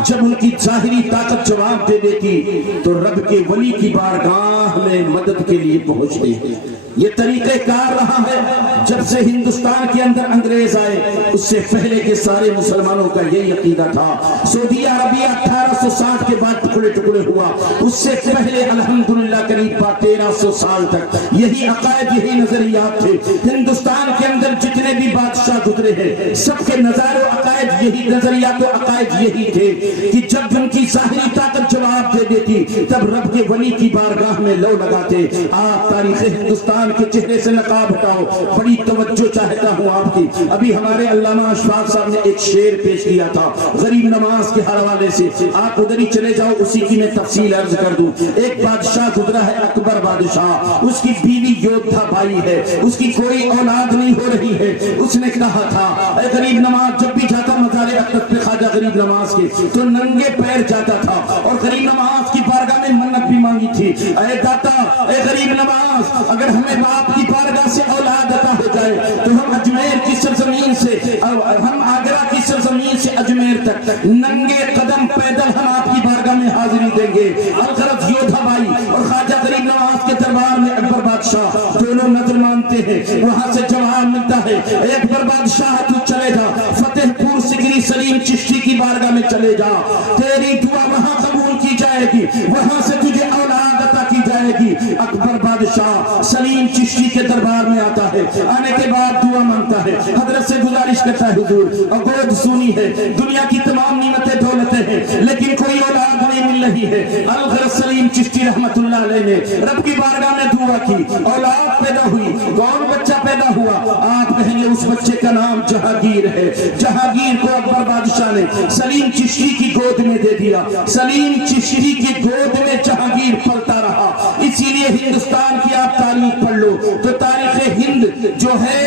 جب ان کی ظاہری طاقت جواب دے دیتی تو رب کے ولی کی بارگاہ میں مدد کے لیے پہنچتے ہیں۔ یہ طریقہ کار رہا ہے جب سے ہندوستان کے اندر انگریز آئے، اس سے پہلے کے سارے مسلمانوں کا یہی عقیدہ تھا۔ سعودی عربیہ 1860 کے بعد ٹکڑے ٹکڑے ہوا، اس سے پہلے الحمدللہ قریب 1300 سال تک یہی عقائد یہی نظریات تھے۔ ہندوستان کے اندر جتنے بھی بادشاہ گزرے ہیں سب کے نظر و عقائد یہی نظریات و عقائد یہی تھے کہ جب ان کی ظاہری طاقت جواب دے دیتی تب رب کے ولی کی بارگاہ میں لو لگاتے۔ آپ تاریخ ہندوستان کے چہرے سے نقاب ہٹاؤ، بڑی توجہ چاہتا ہوں آپ کی۔ ابھی ہمارے علامہ اشفاق صاحب نے ایک شعر پیش کیا تھا غریب نواز کے حوالے سے، آپ ادھر ہی چلے جاؤ، اسی کی میں تفصیل عرض کر دوں۔ ایک بادشاہ گزرا ہے اکبر بادشاہ، اس کی بیوی یودھا بائی ہے، اس کی کوئی اولاد نہیں ہو رہی ہے۔ اس نے کہا تھا اے غریب نواز، جب بھی جاتا مزار اقدس پہ خواجہ غریب نواز کے تو ننگے پیر جاتا تھا اور غریب نواز کی بارگاہ میں منت بھی مانگی تھی، اے داتا اے غریب نواز، اگر ہمیں باپ کی بارگاہ سے اولاد عطا ہو جائے تو ہم اجمیر کی سرزمین سے، ہم آگرہ کی سرزمین سے اجمیر تک ننگے قدم پیدل ہم آپ کی بارگاہ میں حاضری دیں گے۔ الغرض یودھا بائی اور خواجہ غریب نواز کے دربار میں اکبر بادشاہ دونوں نظر مانتے ہیں، وہاں سے جواب ملتا ہے اے اکبر بادشاہ تو چلے جا، فتح پور سگری سلیم چشتی کی بارگاہ میں چلے جا، تیری دعا وہاں قبول کی جائے گی، وہاں سے تجھے اولاد عطا کی جائے گی۔ اکبر بادشاہ سلیم چشتی کے دربار میں آتا ہے، آنے کے بعد دعا مانگتا ہے، حضرت سے گزارش کرتا ہے حضور گود سونی ہے، دنیا کی تمام نعمتیں دولتیں ہیں لیکن کوئی اولاد نہیں مل رہی ہے۔ الغرض سلیم چشتی رحمت اللہ علیہ نے رب کی بارگاہ میں دعا کی، اولاد پیدا ہوئی، کون بچہ پیدا ہوا؟ آپ کہیں گے اس بچے کا نام جہانگیر ہے۔ جہانگیر کو اکبر بادشاہ نے سلیم چشتی کی گود میں دے دیا، سلیم چشتی کی گود میں جہانگیر پلتا رہا۔ اسی لیے ہندوستان کی آپ تاریخ پڑھ لو تو تاریخ ہند جو ہے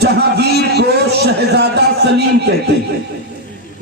جہانگیر کو شہزادہ سلیم کہتے ہیں۔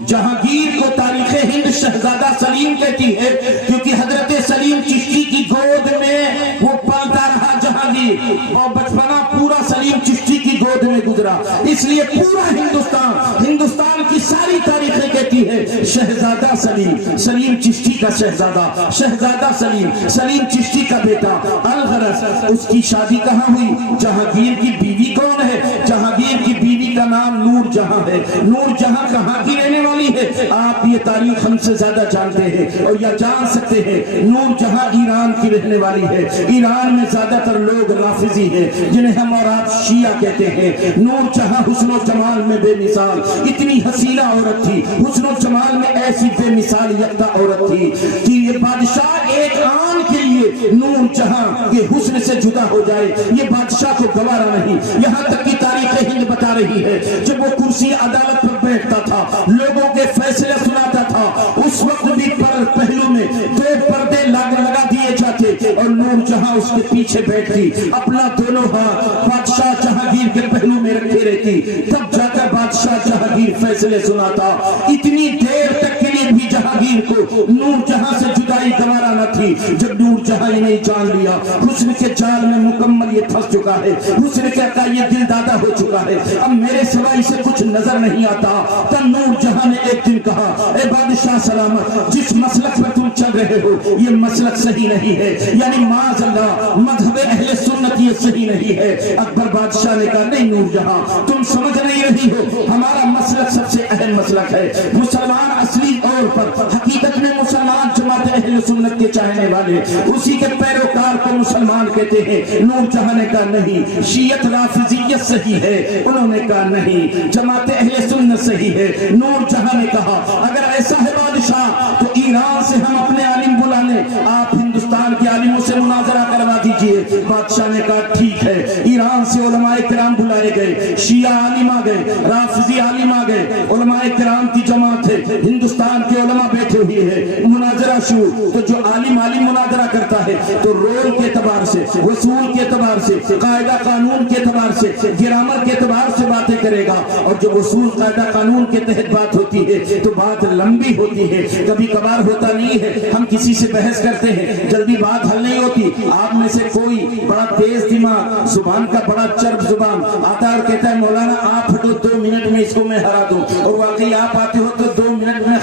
جہانگیر کو تاریخ ہند شہزادہ سلیم کہتی ہے کیونکہ حضرت سلیم چشتی کی گود میں وہ پلتا رہا جہانگیر، اور بچپنا پورا سلیم چشتی کی گود میں گزرا، اس لیے پورا ہندوستان کی ساری تاریخیں کہتی ہے شہزادہ سلیم، سلیم چشتی کا شہزادہ، شہزادہ سلیم چشتی کا بیٹا۔ الغرض اس کی شادی کہاں ہوئی؟ جہانگیر کی بیوی کون ہے؟ جہانگیر کی بیوی کا نام نور جہاں ہے۔ نور جہاں کہاں کی رہنے والی ہے؟ آپ یہ تاریخ ہم سے زیادہ جانتے ہیں اور یا جان سکتے ہیں۔ نور جہاں ایران کی رہنے والی ہے۔ ایران میں زیادہ تر لوگ رافضی ہیں جنہیں ہم اور آپ شیعہ کہتے ہیں۔ نور جہاں حسن و جمال میں بے مثال، اتنی حسینہ عورت تھی، حسن و جمال میں ایسی بے مثال یکتا عورت تھی کہ یہ بادشاہ ایک آن کے لیے نور جہاں کے حسن سے جدا ہو جائے یہ بادشاہ کو گوارا نہیں۔ یہاں تک کی تاریخ ہند بتا رہی ہے جب وہ کرسی عدالت پر بیٹھتا تھا، لوگوں کے فیصلے سناتا تھا، اس وقت بھی پہلو میں دو پردے لگا دیے جاتے اور نور جہاں اس کے پیچھے بیٹھتی، اپنا دونوں ہاتھ بادشاہ جہانگیر کے پہلو میں رکھے رہتی، تب جا کر بادشاہ جہانگیر فیصلے سناتا۔ اتنی دیر تک کے لیے بھی جہانگیر کو نور جہاں سے جدائی گوارا نہ تھی۔ جب نور جہاں نے جان لیا حسن کے جال میں مکمل یہ پھنس چکا ہے، حسن کا یہ دل دادا ہو چکا ہے، اب میرے سوائے سے کچھ نظر نہیں آتا۔ تب نور جہاں نے ایک دن کہا اے بادشاہ سلامت، جس مسلک پر تم چل رہے ہو یہ مسلک صحیح نہیں ہے، یعنی معاذ اللہ مذہب اہل سنت یہ صحیح نہیں ہے۔ اکبر بادشاہ نے کہا نہیں نور جہاں تم سمجھ نہیں رہی ہو، ہمارا مسلک سب سے اہم مسلک ہے۔ مسلمان اصلی طور پر حقیقت میں مسلمان جماعت اہل سنت کے چاہنے والے اسی کے پیروکار کو مسلمان کہتے ہیں۔ نور جہاں نے کہا نہیں، شیعت رافضیت صحیح ہے، انہوں نے کہا نہیں، جماعت اہل سنت صحیح ہے۔ نور جہاں نے کہا اگر ایسا ہے بادشاہ تو ایران سے ہم اپنے عالم بلا لیں، آپ ہندوستان کے عالموں سے مناظرہ کروا دیجئے۔ بادشاہ نے کہا ٹھیک ہے، ایران سے علماء کرام بلائے گئے، شیعہ عالم آ گئے، رافضی عالم آ گئے، گئے، علماء کرام کی جماعت ہے، ہندوستان کے علماء بیٹھے ہوئے ہیں، مناظرہ شروع، تو جو عالم مناظرہ کرتا ہے تو رول کے اعتبار سے، وصول کے اعتبار سے، قاعدہ قانون کے اعتبار سے، گرامر کے اعتبار سے باتیں کرے گا، اور جو وصول قاعدہ قانون کے تحت بات ہوتی ہے تو بات لمبی ہوتی ہے، کبھی کبھار ہوتا نہیں ہے ہم کسی سے بحث کرتے ہیں، جلدی بات حل نہیں ہوتی، آپ میں سے کوئی بڑا تیز دماغ، زبان کا بڑا چرب زبان آتا ہے اور کہتا ہے مولانا آپ ہٹو 2 منٹ میں اس کو میں ہرا دوں، اور واقعی آپ آتے ہو تو 2 منٹ میں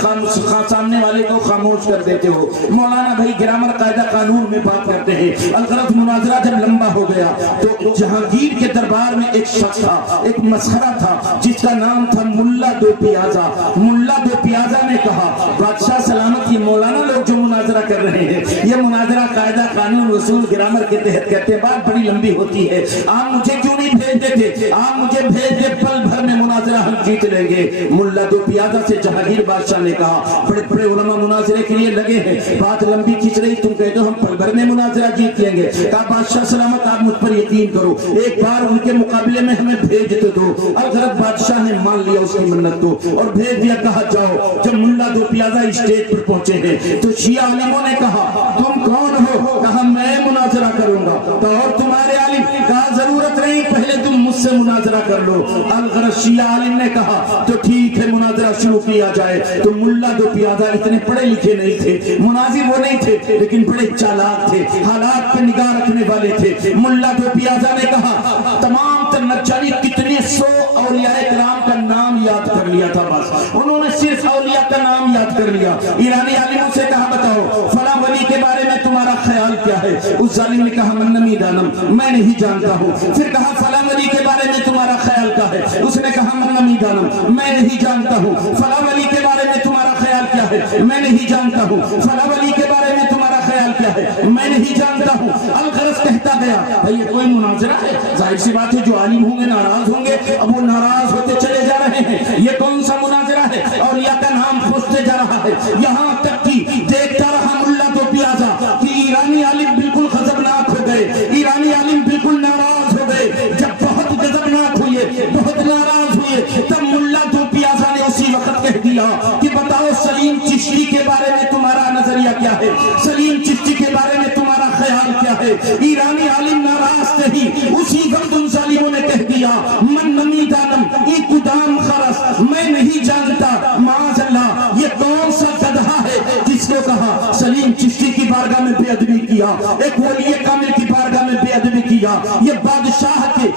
سامنے والے کو خاموش کر دیتے ہو۔ مولانا بھائی گرامر قاعدہ قانون میں بات کرتے ہیں، الغرض مناظرہ جب لمبا ہو گیا تو جہانگیر کے دربار میں ایک شخص تھا، ایک مسخرہ تھا جس کا نام تھا ملا دو پیازا۔ ملا دو پیازا نے کہا بادشاہ سلامت، یہ مولانا لوگ جو مناظرہ کر رہے ہیں یہ مناظرہ قاعدہ قانون وصول گرامر کے تحت کرتے ہیں، بات بڑی لمبی ہوتی ہے، آپ مجھے کیوں نہیں بھیج دیتے، آپ مجھے بھیج دے، پل بھر میں مناظرہ ہم جیت لیں گے۔ ملا دو پیازا سے جہانگیر بادشاہ نے کہا بڑے بڑے علماء مناظرے کے لیے لگے ہیں، بات لمبی کھینچ رہی، تم کہتے ہو ہم پل بھر میں مناظرہ جیت لیں گے۔ کہا بادشاہ سلامت آپ مجھ پر یقین کرو، ایک بار ان کے مقابلے میں ہمیں بھیج دو۔ الغرض بادشاہ نے مان لیا اس کی منت کو اور بھیج دیا، کہا جاؤ۔ جب ملا دو پیازا اسٹیج پر پہنچے ہیں تو شیعہ عالموں نے کہا تم کون ہو؟ کہا میں مناظرہ کروں گا۔ کہا اور تمہارے عالم؟ کہا ضرورت نہیں، پہلے تم مجھ سے مناظرہ کر لو۔ الغرض شیعہ عالم نے کہا تو ٹھیک ہے مناظرہ شروع کیا جائے۔ تو ملا دو پیازا اتنے پڑھے لکھے نہیں تھے، مناظر وہ نہیں تھے، لیکن بڑے چالاک تھے، حالات پہ نگاہ رکھنے والے تھے۔ ملا دو پیازا نے کہا تمام تر نجاری کتنے 100 اولیاء کرام کا نام یاد کر لیا تھا، بس انہوں نے صرف اولیاء کا نام یاد کر لیا۔ ایرانی عالموں سے کہا بتاؤ فلاں ولی کے بارے میں تمہارا خیال کیا ہے؟ اس ظالم نے کہا من نمی دانم، میں نہیں جانتا ہوں۔ پھر کہا فلاں ولی کے بارے میں تمہارا خیال کیا ہے؟ اس نے کہا من نمی دانم، میں نہیں جانتا ہوں۔ فلاں ولی کے بارے میں تمہارا خیال کیا ہے؟ میں نہیں جانتا ہوں۔ فلاں ولی کے بارے میں تمہارا خیال کیا ہے؟ میں نہیں جانتا ہوں۔ الغرض کہتا گیا بھئی یہ کوئی مناظرہ ہے؟ ظاہر سی بات ہے جو عالم ہوں گے ناراض ہوں گے، اب وہ ناراض ہوتے چلے جا رہے ہیں، یہ کون سا مناظرہ ہے؟ اولیاء کا نام کھوجتے جا رہا ہے، یہاں تک کہ دیکھتا رہا ملا دو پیازا کہ ایرانی عالم بالکل غضبناک ہو گئے، ایرانی عالم بالکل ناراض ہو گئے۔ جب بہت غضبناک ہوئے، بہت ناراض ہوئے، تب ملا دو پیازا نے اسی وقت کہہ دیا کہ بتاؤ سلیم چشتی کے بارے میں تمہارا نظریہ کیا ہے؟ سلیم چشتی کے بارے میں تمہارا خیال کیا ہے؟ ایرانی عالم ناراض تھے ہی، اسی وقت ان ظالموں نے کہہ دیا من نمی دانم ای قدام خرس، میں نہیں جانتا۔ معاذ اللہ، یہ کون سا گدھا ہے جس کو کہا سلیم چشتی کی بارگاہ میں بے ادبی کیا، ایک ولی کامل کی بارگاہ میں بے ادبی کیا؟ یہ بادشاہ کے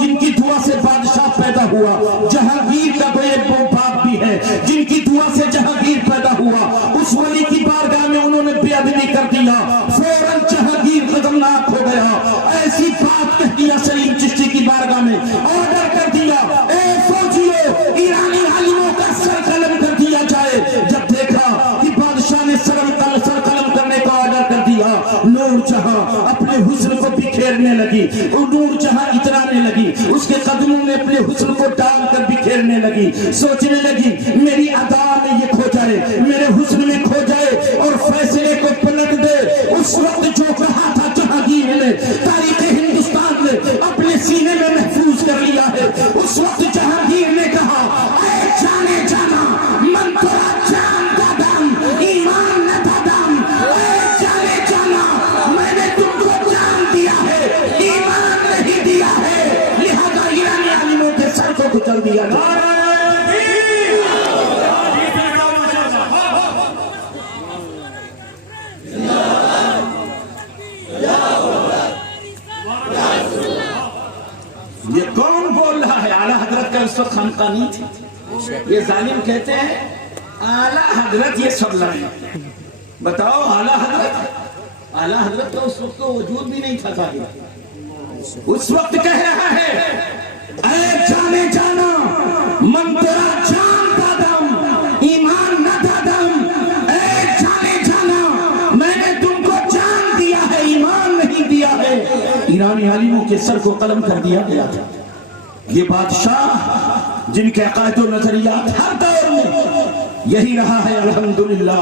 جن کی دعا سے بادشاہ پیدا ہوا، جہانگیر کا کوئی باپ بھی ہے جن کی دعا سے جہانگیر پیدا ہوا، اس ولی کی بارگاہ میں انہوں نے بے ادبی کر دیا، فوراً جہانگیر غضبناک ہو گیا، ایسی بات کہہ دیا سلیم چشتی کی بارگاہ میں، آرڈر کر دیا اے فوجیوں ایرانی عالموں کا سر قلم کر دیا جائے۔ جب دیکھا کہ بادشاہ نے سر قلم کرنے کا آرڈر کر دیا، نور جہاں اپنے حسن کو بکھیرنے لگی، نور جہاں اترانے لگی، اس کے قدموں میں اپنے حسن کو ڈال کر بکھیرنے لگی، سوچنے لگی میری ادا میں یہ کھو جائے، میرے حسن میں کھو جائے اور فیصلے کو پلٹ دے۔ اس وقت جو کہا تھا جہانگیر نے، تاریخ ہندوستان نے اپنے سینے میں محفوظ کر لیا ہے۔ اس وقت جہانگیر نے کہا اے جانے جانا من ترا جان دادم ایمان نہ دادم، اے جانے جانا میں نے تم کو جان دیا ہے ایمان نہیں دیا ہے، لہذا ایرانی عالموں کے سر کو کچل دیا جائے۔ یہ کون بول رہا ہے؟ اعلیٰ حضرت کا اس وقت خانقاہ نہیں تھی۔ یہ ظالم کہتے ہیں اعلیٰ حضرت یہ سب لڑے، بتاؤ اعلیٰ حضرت کا اس وقت تو وجود بھی نہیں تھا ظاہر، اس وقت کہہ رہا ہے اے جانے جانا من تیرا جان دادم ایمان نہ دادم، اے جانے جانا میں نے تم کو جان دیا ہے ایمان نہیں دیا ہے۔ ایرانی عالموں کے سر کو قلم کر دیا گیا تھا۔ یہ بادشاہ جن کے عقائد و نظریات ہر دور میں یہی رہا ہے الحمدللہ.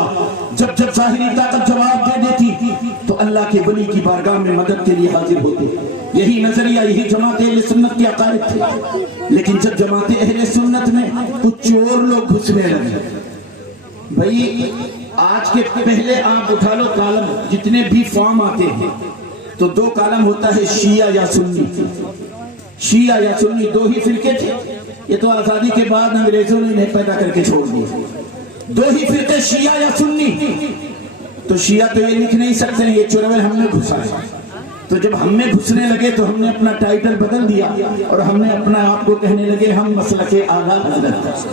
جب جب ظاہری طاقت جواب دے دیتی تو اللہ کے ولی کی بارگاہ میں مدد کے لیے حاضر ہوتے. یہی نظریہ، یہی جماعت اہل سنت کے عقائد تھے. لیکن جب جماعت اہل سنت میں کچھ چور لوگ گھسنے لگے، بھائی آج کے پہلے آپ اٹھا لو کالم، جتنے بھی فارم آتے ہیں تو دو کالم ہوتا ہے، شیعہ یا سنی. شیعہ یا سنی دو ہی فرقے تھے. یہ تو آزادی کے بعد انگریزوں نے انہیں پیدا کر کے چھوڑ دیا. دو ہی فرقے، شیعہ یا سنی. تو شیعہ تو یہ لکھ نہیں سکتے یہ چورول ہم نے گھسا ہے. تو جب ہم میں گھسنے لگے تو ہم نے اپنا ٹائٹل بدل دیا اور ہم نے اپنا آپ کو کہنے لگے ہم مسلک اعلیٰ حضرت،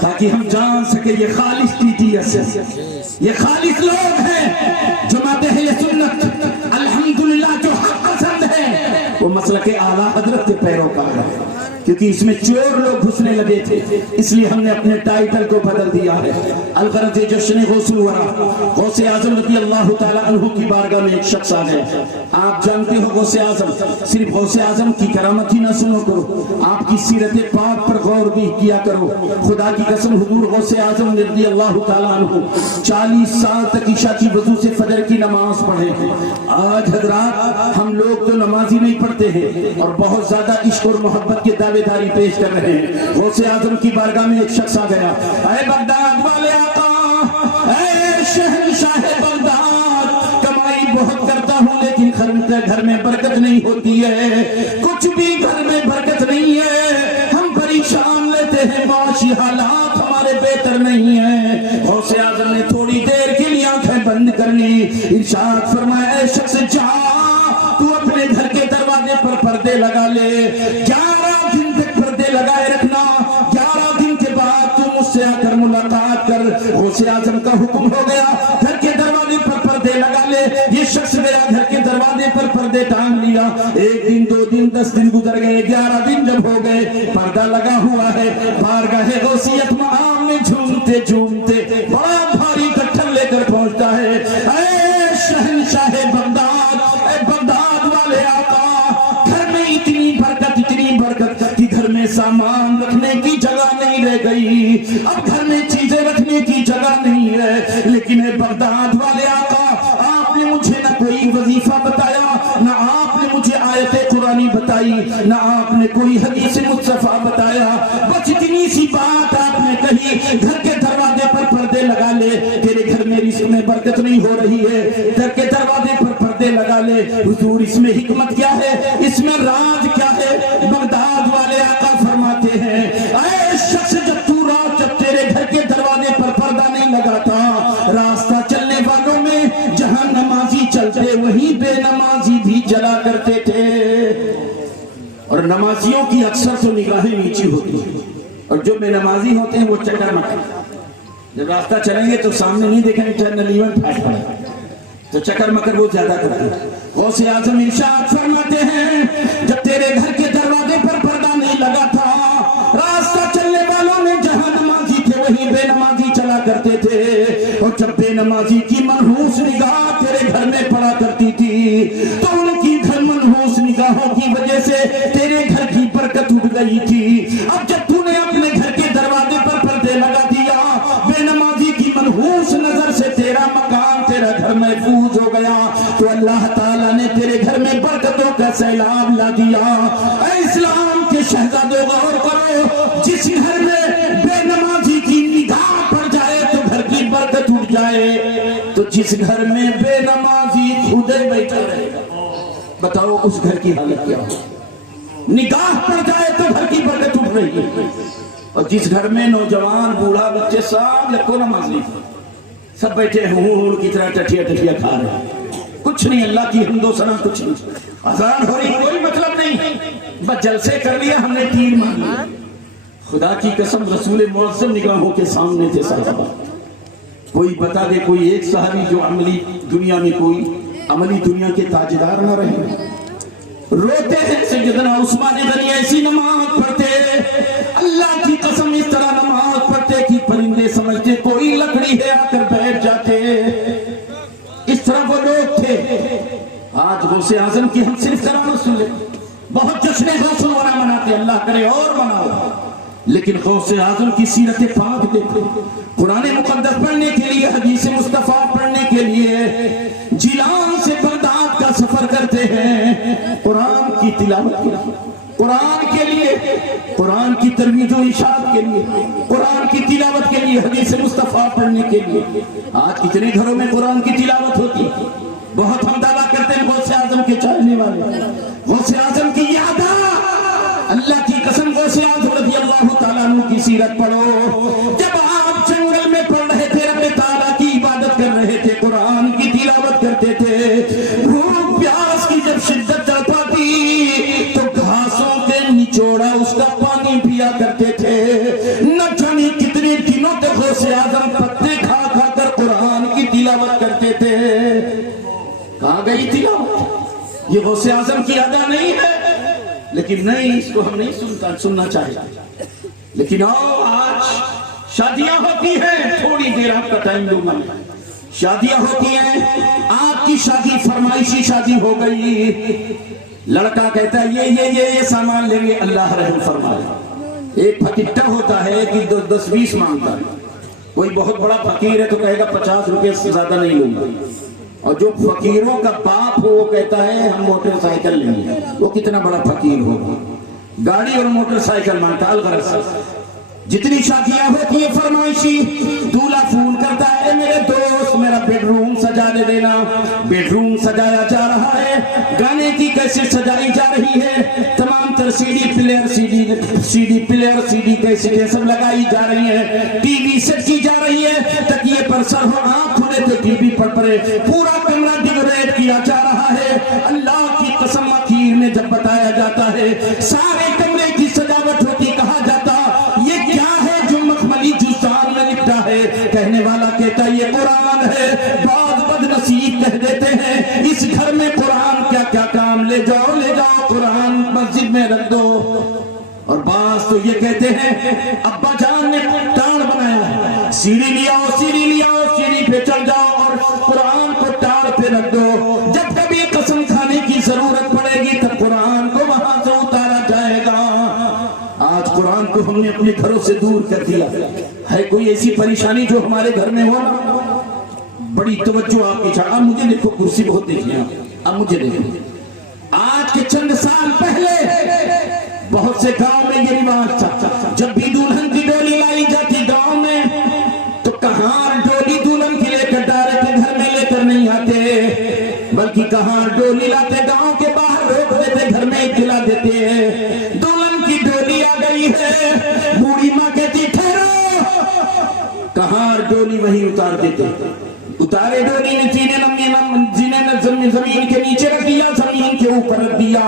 تاکہ ہم جان سکے یہ خالص TTS ہے، یہ خالص لوگ ہیں. جماعت اہل سنت الحمدللہ جو حق پسند ہے وہ مسلک اعلیٰ حضرت کے پیروکار ہے. کیونکہ اس میں چور لوگ گھسنے لگے تھے، اس لیے ہم نے اپنے ٹائٹل کو بدل دیا ہے. الغرض جشن غوث الورا غوث اعظم رضی اللہ تعالیٰ عنہ کی بارگاہ میں ایک شخص آ گیا. آپ جانتے ہو غوث اعظم، صرف غوث اعظم کی کرامت ہی نہ سنو کرو، آپ کی سیرت پاک پر غور بھی کیا کرو. خدا کی قسم حضور غوث اعظم رضی اللہ تعالیٰ عنہ 40 سال تک عشاء کی وضو سے فجر کی نماز پڑھے ہیں. آج حضرات ہم لوگ تو نمازی نہیں پڑھتے ہیں اور بہت زیادہ عشق اور محبت کے دعوے داری پیش کر رہے ہیں. غوث اعظم کی بارگاہ میں ایک شخص آ گیا. اے بغداد والے آقا، اے شہنشاہ بغداد، کمائی بہت کرتا ہوں لیکن گھر میں برکت نہیں ہوتی ہے، کچھ بھی گھر میں برکت نہیں ہے، ہم پریشان لیتے ہیں، معاشی حالات ہمارے بہتر نہیں ہیں. غوث اعظم نے تھوڑی دیر کے لیے آنکھیں بند کر لی. ارشاد فرمایا، اے شخص جا، تو اپنے گھر کے دروازے پر پردے لگا لے، 11 دن تک پردے لگائے رکھنا، 11 دن کے بعد تو مجھ سے آ کر ملاقات کر. غوث اعظم کا حکم ہو گیا، گھر کے دروازے پر پردے لگا لے. یہ شخص گیا، گھر کے دروازے پر پردے ٹانگ لیا. 1 دن 2 دن 10 دن گزر گئے، 11 دن جب ہو گئے، پردہ لگا ہوا ہے. بارگاہ غوثیت مقام میں جھومتے جھومتے بڑا بھاری کٹھن لے کر پہنچتا ہے. اے شہنشاہ بغداد، اے بغداد والے آقا، گھر میں اتنی برکت کہ گھر میں سامان رکھنے کی جگہ نہیں رہ گئی، اب گھر میں چیزیں رکھنے کی جگہ نہیں ہے. لیکن اے بغداد والے آقا، آپ نے مجھے نہ کوئی وظیفہ بتایا، نہ آپ نے مجھے آیت قرآنی بتائی، نہ آپ نے کوئی حدیث مصطفیٰ بتایا، بس اتنی سی بات آپ نے کہی، گھر کے دروازے پر پردے لگا لے، تیرے گھر میں رزق میں برکت نہیں ہو رہی ہے، گھر کے دروازے پر پردے لگا لے. حضور اس میں حکمت کیا ہے، اس میں راز کیا ہے؟ بغداد والے آقا فرماتے ہیں، اے شخص، جب تیرے گھر کے دروازے پر پردہ نہیں لگاتا، راستہ چلنے والوں میں جہاں نمازی چلتے وہیں بے نمازی بھی چلا کرتے تھے. اور نمازیوں کی اکثر تو نگاہیں نیچی ہوتی ہیں، اور جو بے نمازی ہوتے ہیں وہ چکر مکر. جب راستہ چلیں گے تو سامنے نہیں دیکھیں گے چینل ایونٹ پھاٹ پڑے، تو چکر مکر وہ زیادہ کرتے ہیں. غوث اعظم ارشاد فرماتے ہیں، جب تیرے گھر کے دروازے پر پردہ نہیں لگا تھا، راستہ چلنے والوں میں جہاں نمازی تھے وہیں بے نمازی چلا کرتے تھے. اور جب بے نمازی کی منحوس نگاہ تیرے گھر میں پڑا کرتی تھی تو ان کی گھر منحوس نگاہوں کی وجہ سے تیرے گھر کی برکت اٹھ گئی تھی. اب جب تو نے اپنے گھر کے دروازے پر پردے لگا دیا، بے نمازی کی منحوس نظر سے تیرا مکان، تیرا گھر محفوظ ہو گیا، تو اللہ تعالیٰ نے تیرے گھر میں برکتوں کا سیلاب لا دیا. اے اسلام کے شہزادوں، غور کرو، جس گھر میں بے نمازی کی نگاہ پڑ جائے تو گھر کی برکت اٹھ جائے، تو جس گھر میں بے نمازی خود بیٹھا رہے گا، بتاؤ اس گھر کی حالت کیا ہو؟ نگاہ پڑ جائے تو گھر کی برکت اٹھ رہی ہے. اور جس گھر میں نوجوان بوڑھا بچے سب لکھو نماز نہیں، سب بیٹھے ہوں کی طرح ٹٹیا کھا رہے ہیں، کچھ نہیں، اللہ کی حمد و ثنا کچھ نہیں، اذان ہو رہی کوئی مطلب نہیں، بس جلسے کر لیا ہم نے، تیر مار لیا. خدا کی قسم رسول معظم نگاہوں کے سامنے تھے صحابہ. کوئی بتا دے کوئی ایک صحابی جو عملی دنیا میں کوئی عملی دنیا کے تاجدار نہ رہے. روتے ہیں سیدنا عثمان غنی، ایسی نماز پڑھتے، اللہ کی قسم اس طرح نماز پڑھتے کہ پرندے سمجھتے کوئی لکڑی ہے، آ کر بیٹھ جاتے. اس طرح وہ لوگ تھے. آج غوث اعظم کی ہم صرف کرامت سن لیں، بہت جشن غوث الورا مناتے، اللہ کرے اور مناؤ، لیکن غوث اعظم کی سیرت پاک دیکھو، قرآن مقدس پڑھنے کے لیے، حدیث مصطفیٰ پڑھنے کے لیے جیلان سے بغداد کا سفر کرتے ہیں، قرآن کی تلاوت کے لیے، قرآن کے لیے، قرآن کی ترویج و ارشاد کے لیے، قرآن کی تلاوت کے لیے، حدیث مصطفیٰ پڑھنے کے لیے۔ آج کتنے گھروں میں قرآن کی تلاوت ہوتی ہے؟ بہت ہم دعویٰ کرتے ہیں غوث اعظم کے چاہنے والے، غوث اعظم کی یاد، اللہ کی قسم غوث اعظم رضی اللہ تعالیٰ عنہ کی سیرت پڑھو، جب آپ جنگل میں پڑھ رہے تھے، رب تعالیٰ کی عبادت کر رہے تھے، قرآن کی تلاوت کرتے تھے، بھوک پیاس کی جب شدت چڑھ پاتی تو گھاسوں کے نچوڑا اس کا پانی پیا کرتے تھے، نہ جانے کتنے دنوں تک غوث اعظم پتے کھا کھا کر قرآن کی تلاوت کرتے تھے۔ کہاں گئی تلاوت؟ یہ غوث اعظم کی ادا نہیں ہے، لیکن نہیں، اس کو ہم نہیں سننا چاہتے۔ لیکن آج شادیاں ہوتی ہیں، تھوڑی دیر آپ کا ٹائم دوں گا، شادیاں ہوتی ہیں، آپ کی شادی فرمائشی شادی ہو گئی، لڑکا کہتا ہے یہ سامان لیں گے، اللہ رحم فرمائے۔ ایک پھکٹا ہوتا ہے کہ 10-20 مانگتا ہے، کوئی بہت بڑا فقیر ہے تو کہے گا 50 روپے سے زیادہ نہیں لوں گا، اور جو فقیروں کا باپ ہو وہ کہتا ہے ہم موٹر سائیکل لیں گے، وہ کتنا بڑا فقیر ہوگا، گاڑی اور موٹر سائیکل مانگتا۔ الغرض جتنی شادیاں ہوتی ہیں فرمائشی، دولہا فون کرتا ہے میرے دوست میرا بیڈ روم سجا دے دینا، بیڈ روم سجایا جا رہا ہے، گانے کی کیسٹ سجائی جا رہی ہے، تمام تر C D player C D کیسٹیں سب لگائی جا رہی ہیں، ٹی وی سیٹ کی جا رہی ہے، تکیے پر سر ہو، آنکھ کھلے تو ٹی وی پر پڑے، پورا کمرہ ڈیکوریٹ کیا جا رہا ہے۔ اللہ کی قسم اخیر میں جب بتایا جاتا ہے، سارے کمرے کی سجاوٹ ہوتی، کہا جاتا یہ کیا ہے جو مخملی جزان میں لپٹا ہے؟ کہنے والا کہتا یہ قرآن ہے۔ بعض بد نصیب کہہ دیتے ہیں اس گھر میں قرآن کیا کیا کام، لے جاؤ قرآن مسجد میں رکھ دو، اور بعض تو یہ کہتے ہیں ابا جان نے ٹاڑ بنایا ہے، سیڑھی لے آؤ سیڑھی پہ چڑھ جاؤ اور قرآن کو ٹاڑ پہ رکھ دو، جب کبھی قسم کھانے کی ضرورت پڑے گی تب قرآن کو وہاں سے اتارا جائے گا۔ آج قرآن کو ہم نے اپنے گھروں سے دور کر دیا ہے۔ کوئی ایسی پریشانی جو ہمارے گھر میں ہو نا، بڑی توجہ آپ کی چاہا، مجھے دیکھو، کرسی بہت دیکھیں اب مجھے دیکھو، آج کے چند سال پہلے بہت سے گاؤں میں یہ رواج تھا، جب بھی دلہن کی ڈولی لائی جاتی گاؤں میں تو کہاں ڈولی دلہن کی لے کر ڈائریکٹ گھر میں لے کر نہیں آتے، بلکہ کہاں ڈولی لاتے گاؤں کے باہر روک دیتے، گھر میں اطلاع دیتے ہیں دلہن کی ڈولی آ گئی ہے، بوڑھی ماں کہتی ٹھہرو، کہاں ڈولی وہیں اتار دیتے، اتارے ڈولی نے زمین کے نیچے رکھ دیا، زمین کے اوپر رکھ دیا،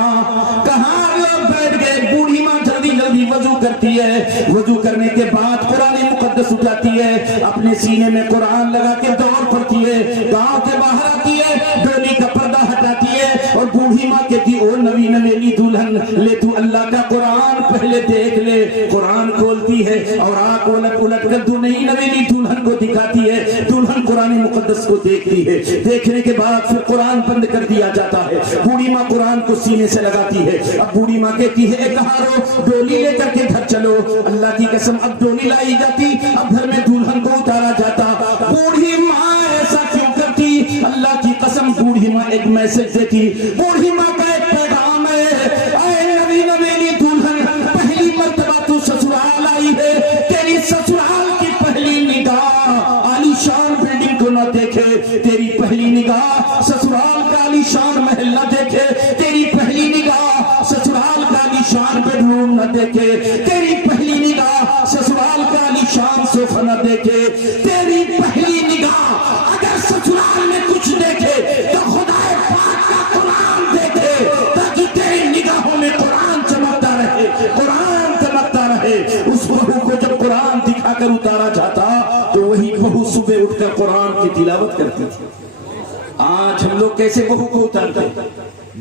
کہاں لوگ بیٹھ گئے، بوڑھی ماں جلدی وضو کرتی ہے، وضو کرنے کے بعد قرآن مقدس اٹھاتی ہے، اپنے سینے میں قرآن لگا کے دوڑ پڑتی ہے، گاؤں کے باہر آتی ہے، ڈولی کا پردہ ہٹاتی ہے، اور بوڑھی ماں کہتی او نوی نویلی دلہن لے تو اللہ کا قرآن پہلے دیکھ لے، قرآن کھولتی ہے اور آنکھ الٹ کر دو نئی نویلی دلہن کو دکھاتی ہے، دلہن قرآن مقدس کو دیکھتی ہے، دیکھنے کے بعد پھر قرآن بند کر دیا جاتا ہے، بوڑھی ماں قرآن کو سینے سے لگاتی ہے، اب بوڑھی ماں کہتی ہے کہارو ڈولی لے کر کے گھر چلو، اللہ کی قسم اب ڈولی لائی جاتی، اب گھر میں دلہن کو اتارا جاتا، بوڑھی ماں ایسا کیوں کرتی؟ اللہ کی قسم بوڑھی ماں ایک میسج دیتی، بوڑھی ماں کا ایک پیغام ہے، اے نوی نویلی دلہن پہلی مرتبہ تو سسرال آئی ہے، تیری سسرال کی پہلی نگاہ عالی شان بلڈنگ کو نہ دیکھے، تیری پہلی نگاہ سسرال کا عالی شان محل نہ دیکھے، تیری پہلی نگاہ سسرال کا عالی شان بیڈ روم نہ دیکھے، تیری پہلی نگاہ سسرال کا عالی شان صوفہ نہ دیکھے، تیری پہلی نگاہ اگر سسرال میں کچھ دیکھے تو خدا پاک کا قرآن دیکھے، تاکہ تیری نگاہوں میں قرآن چمکتا رہے، قرآن چمکتا رہے۔ اس بہو کو جب قرآن دکھا کر اتارا جاتا تو وہی بہو صبح اٹھ کر قرآن کی تلاوت کرتی تھی۔ آج ہم لوگ کیسے بہو کو اتارتے؟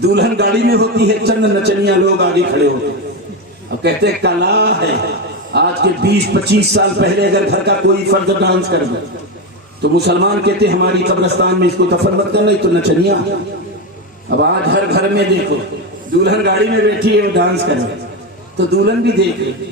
دلہن گاڑی میں ہوتی ہے، چند نچنیاں لوگ آگے کھڑے ہوتے اب کہتے ہیں کلا ہے۔ آج کے 20-25 سال پہلے اگر گھر کا کوئی فرد ڈانس کر دے تو مسلمان کہتے ہیں ہماری قبرستان میں اس کو دفن مت کرنا، تو نچنیاں۔ اب آج ہر گھر میں دیکھو دلہن گاڑی میں بیٹھی ہے، وہ ڈانس کر رہی تو دلہن بھی دیکھ رہی،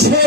6